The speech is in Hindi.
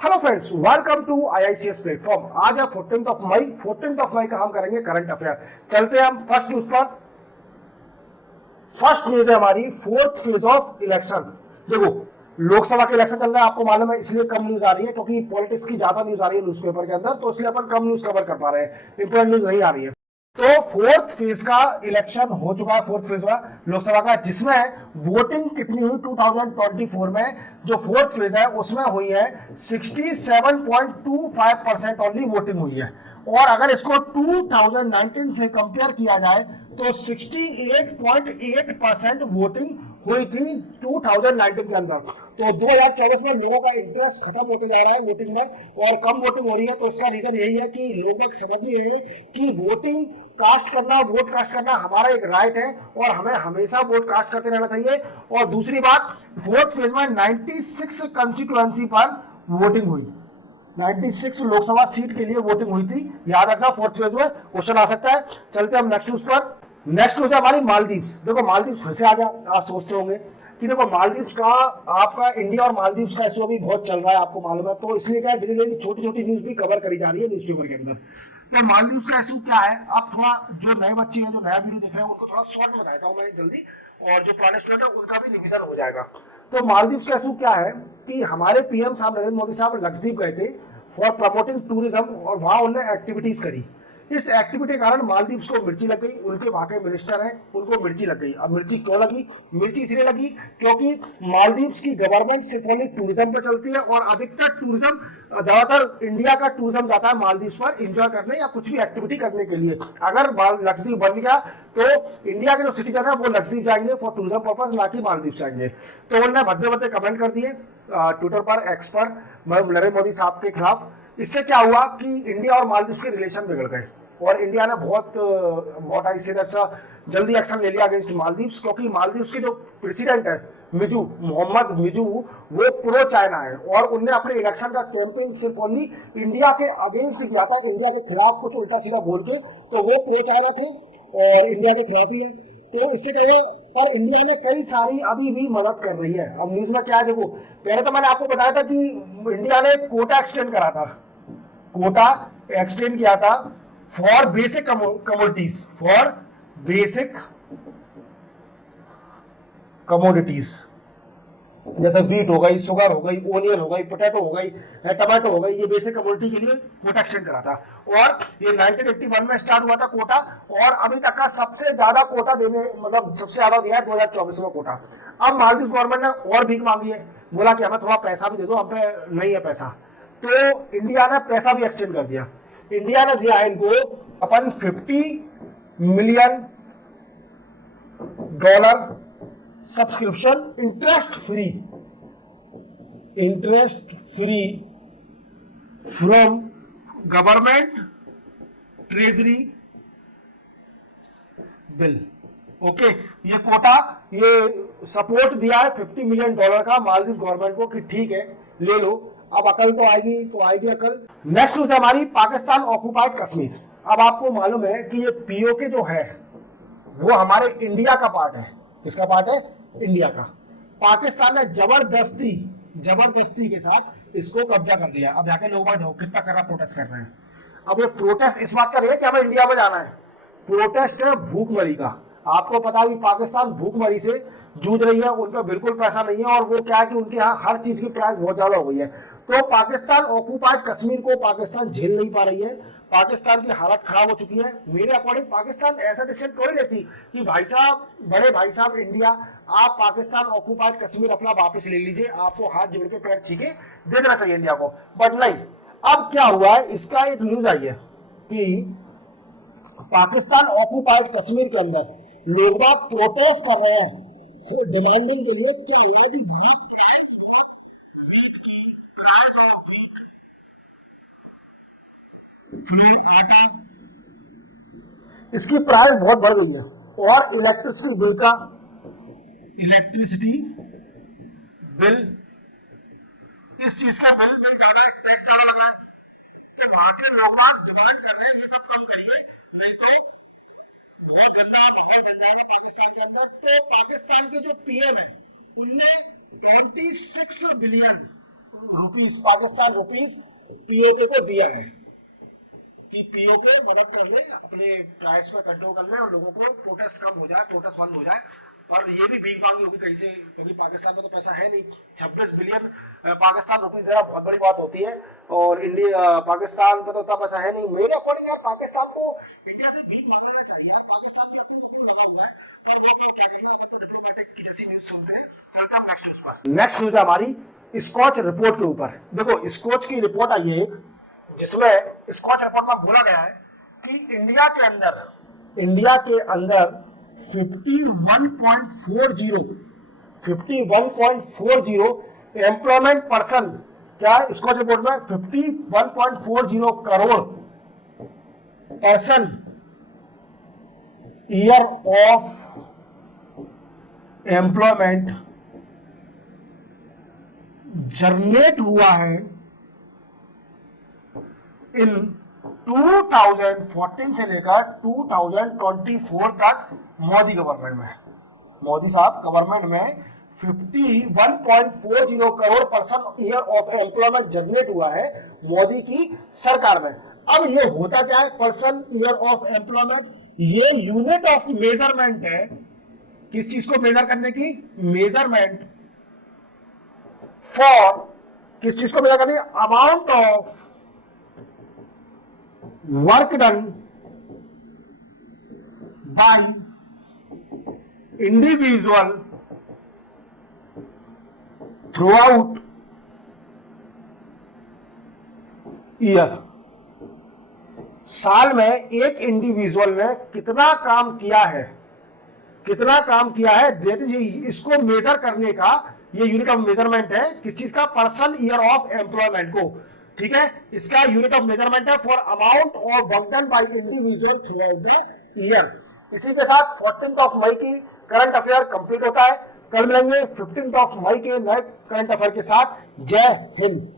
Hello friends, welcome to IICS platform. आज है 14 मई का हम करेंगे करंट अफेयर। चलते हैं हम फर्स्ट न्यूज पर। फर्स्ट न्यूज है हमारी फोर्थ फेज ऑफ इलेक्शन। देखो, लोकसभा के इलेक्शन चल रहा है, आपको मालूम है, इसलिए कम न्यूज आ रही है क्योंकि पॉलिटिक्स की ज्यादा न्यूज आ रही है न्यूज़पेपर के अंदर, तो इसलिए अपन कम न्यूज कवर कर पा रहे हैं, इंपॉर्टेंट न्यूज नहीं आ रही है। तो फोर्थ फेज का इलेक्शन हो चुका है, फोर्थ फेज का लोकसभा का, जिसमें वोटिंग कितनी हुई 2024 में। जो फोर्थ फेज है उसमें हुई है 67.25% ओनली वोटिंग हुई है। और अगर इसको 2019 से कंपेयर किया जाए तो 68.8% वोटिंग हुई थी 2019 के अंदर। तो 2024 में लोगों का इंटरेस्ट खत्म होते जा रहा है वोटिंग में, और कम वोटिंग हो रही है। तो इसका रीजन यही है कि लोग समझ नहीं रहे कि वोटिंग कास्ट करना, वोट कास्ट करना हमारा एक राइट है और हमें हमेशा वोट कास्ट करते रहना चाहिए। और दूसरी बात, फोर्थ फेज में 96 कंस्टिट्यूएंसी पर वोटिंग हुई, 96 लोकसभा सीट के लिए वोटिंग हुई थी। याद रखना, फोर्थ फेज में क्वेश्चन आ सकता है। चलते हम नेक्स्ट न्यूज पर। नेक्स्ट न्यूज है हमारी मालदीव्स। देखो, मालदीव्स फिर से आ गया। आप सोचते होंगे कि देखो, मालदीव्स का आपका इंडिया और मालदीव्स का इशू अभी बहुत चल रहा है, आपको मालूम है, तो इसलिए क्या डेली डेली छोटी छोटी न्यूज भी कवर करी जा रही है न्यूज़पेपर के अंदर। तो मालदीव्स का इशू क्या है, अब थोड़ा जो नए बच्चे हैं, जो नया वीडियो देख रहे हैं, उनको थोड़ा शॉर्ट में बताता हूँ मैं जल्दी, और जो पुराने स्टूडेंट है उनका भी रिवीजन हो जाएगा। तो मालदीव्स का इशू क्या है कि हमारे पीएम साहब नरेंद्र मोदी साहब लक्षद्वीप गए थे फॉर प्रमोटिंग टूरिज्म, और वहां उन्होंने एक्टिविटीज करी। इस एक्टिविटी के कारण मालदीव्स को मिर्ची लग गई। उनके वहां के मिनिस्टर हैं, उनको मिर्ची लग गई। अब मिर्ची क्यों लगी? मिर्ची इसलिए लगी क्योंकि मालदीव्स की गवर्नमेंट सिर्फ ओनली टूरिज्म पर चलती है, और अधिकतर टूरिज्म, ज्यादातर इंडिया का टूरिज्म जाता है मालदीव्स पर एंजॉय करने या कुछ भी एक्टिविटी करने के लिए। अगर लक्षद्वीप बन गया तो इंडिया के जो सिटीजन है वो लक्षद्वीप जाएंगे फॉर टूरिज्म पर्पज, ना कि मालदीव जाएंगे। तो उन्होंने भद्दे भद्दे कमेंट कर दिए ट्विटर पर, एक्स पर, नरेंद्र मोदी साहब के खिलाफ। इससे क्या हुआ कि इंडिया और मालदीव के रिलेशन बिगड़ गए, और इंडिया ने बहुत जल्दी एक्शन ले लिया अगेंस्ट मालदीव्स, क्योंकि मालदीव्स के जो प्रेसिडेंट है मोहम्मद मिजू, वो प्रो चाइना है, और उनने अपने इलेक्शन का कैंपेन सिर्फ ओनली इंडिया के अगेंस्ट किया था, इंडिया के खिलाफ कुछ उल्टा सीधा बोल के। तो वो प्रो चाइना थे और इंडिया के खिलाफ ही है। तो इससे कहे, पर इंडिया ने कई सारी अभी भी मदद कर रही है। अब न्यूज में क्या है, देखो, पहले तो मैंने आपको बताया था कि इंडिया ने कोटा एक्सटेंड करा था, कोटा एक्सटेंड किया था for basic commodities, for basic commodities, जैसे व्हीट हो गई, शुगर हो गई, ओनियन हो गई, पोटैटो हो गई, टमाटो हो गई, ये बेसिक कमोडिटी के लिए कोटा एक्सटेंड करा था। और ये 1981 में स्टार्ट हुआ था कोटा, और अभी तक का सबसे ज्यादा कोटा देने, मतलब सबसे ज्यादा दिया है 2024 में कोटा। अब मालदीव गवर्नमेंट ने और भीख मांगी है, बोला कि हमें थोड़ा पैसा भी दे दो, हम पे नहीं है पैसा। तो इंडिया ने पैसा भी एक्सटेंड कर दिया। इंडिया ने दिया है इनको अपन $50 million subscription, interest free from government treasury bill. Okay, ये कोटा, ये सपोर्ट दिया है $50 मिलियन का मालदीव गवर्नमेंट को कि ठीक है ले लो। अब अकल तो आएगी अकल। नेक्स्ट न्यूज है हमारी पाकिस्तान ऑक्युपाइड कश्मीर। अब आपको मालूम है कि ये पीओके जो है वो हमारे इंडिया का पार्ट है। किसका पार्ट है? इंडिया का। पाकिस्तान ने जबरदस्ती के साथ इसको कब्जा कर लिया। अब जाके लोग देखो कितना कर रहा, प्रोटेस्ट कर रहे हैं। अब ये प्रोटेस्ट इस बात का नहीं है कि हमें इंडिया में जाना है, प्रोटेस्ट है भूखमरी का। आपको पता है पाकिस्तान भूखमरी से जूझ रही है, उनका बिल्कुल पैसा नहीं है, और वो क्या है कि उनके यहाँ हर चीज की प्राइस बहुत ज्यादा हो गई है। तो पाकिस्तान ऑक्युपाइड कश्मीर को पाकिस्तान झेल नहीं पा रही है, पाकिस्तान की हालत खराब हो चुकी है। मेरे अकॉर्डिंग पाकिस्तान ऐसा डिसीजन क्यों नहीं लेती कि भाई साहब, बड़े भाई साहब इंडिया, आप पाकिस्तान ऑक्युपाइड कश्मीर अपना वापस ले लीजिए, आपको हाथ जोड़ के पैर छीके दे देना चाहिए इंडिया को, बट नहीं। अब क्या हुआ है, इसका एक न्यूज आई है कि पाकिस्तान ऑक्युपाइड कश्मीर के अंदर लोग प्रोटेस्ट कर रहे हैं डिमांडिंग के लिए। क्या हुआ कि वहां आटा, इसकी प्राइस बहुत बढ़ गई है, और इलेक्ट्रिसिटी बिल, इस चीज का बिल ज्यादा, टैक्स ज्यादा लग रहा है। तो वहां के लोग डिमांड कर रहे हैं ये सब कम करिए, नहीं तो बहुत गंदा माहौल बन जाएगा पाकिस्तान के अंदर। तो पाकिस्तान के जो पीएम है उनने 36 billion rupees, Pakistan rupees PoK को दिया है कि पीओके मदद कर ले, अपने प्राइस पर कंट्रोल कर ले और लोगों को प्रोटेस्ट कम हो जाए, प्रोटेस्ट बंद हो जाए। और ये भी भीख मांगी होगी कहीं से, क्योंकि पाकिस्तान में तो पैसा है नहीं। 26 बिलियन पाकिस्तान रुपीस है, बहुत बड़ी बात होती है। और इंडिया पाकिस्तान में तो इतना पैसा है नहीं। मेरे अकॉर्डिंग यार पाकिस्तान को इंडिया से भीख मांग लेना चाहिए यार। पाकिस्तान भी अपनी लगा हुआ है, पर वो क्या करना है, तो डिप्लोमेटिक की जैसी न्यूज सुनते हैं। चलते हैं नेक्स्ट न्यूज पर। नेक्स्ट न्यूज है हमारी स्कॉच रिपोर्ट के ऊपर। देखो स्कॉच की रिपोर्ट आई है एक, जिसमें स्कॉच रिपोर्ट में बोला गया है कि इंडिया के अंदर 51.40 एम्प्लॉयमेंट पर्सन, क्या स्कॉच रिपोर्ट में 51.40 crore person year of employment generate हुआ है इन 2014 से लेकर 2024 तक मोदी गवर्नमेंट में, मोदी साहब गवर्नमेंट में 51.40 crore person year of employment generate हुआ है मोदी की सरकार में। अब ये होता क्या है पर्सन ईयर ऑफ एम्प्लॉयमेंट? ये यूनिट ऑफ मेजरमेंट है। किस चीज को मेजर करने की? मेजरमेंट फॉर, किस चीज को मेजर करने? Amount of work done by individual through out year. साल में एक इंडिविजुअल ने कितना काम किया है, दैट इज, इसको मेजर करने का ये यूनिट ऑफ मेजरमेंट है। किस चीज का? पर्सन ईयर ऑफ एम्प्लॉयमेंट को, ठीक है। इसका यूनिट ऑफ मेजरमेंट है for amount of work done by individual through out the year. इसी के साथ 14 मई की करंट अफेयर कंप्लीट होता है। कल मिलेंगे 15 मई के नए करंट अफेयर के साथ। जय हिंद।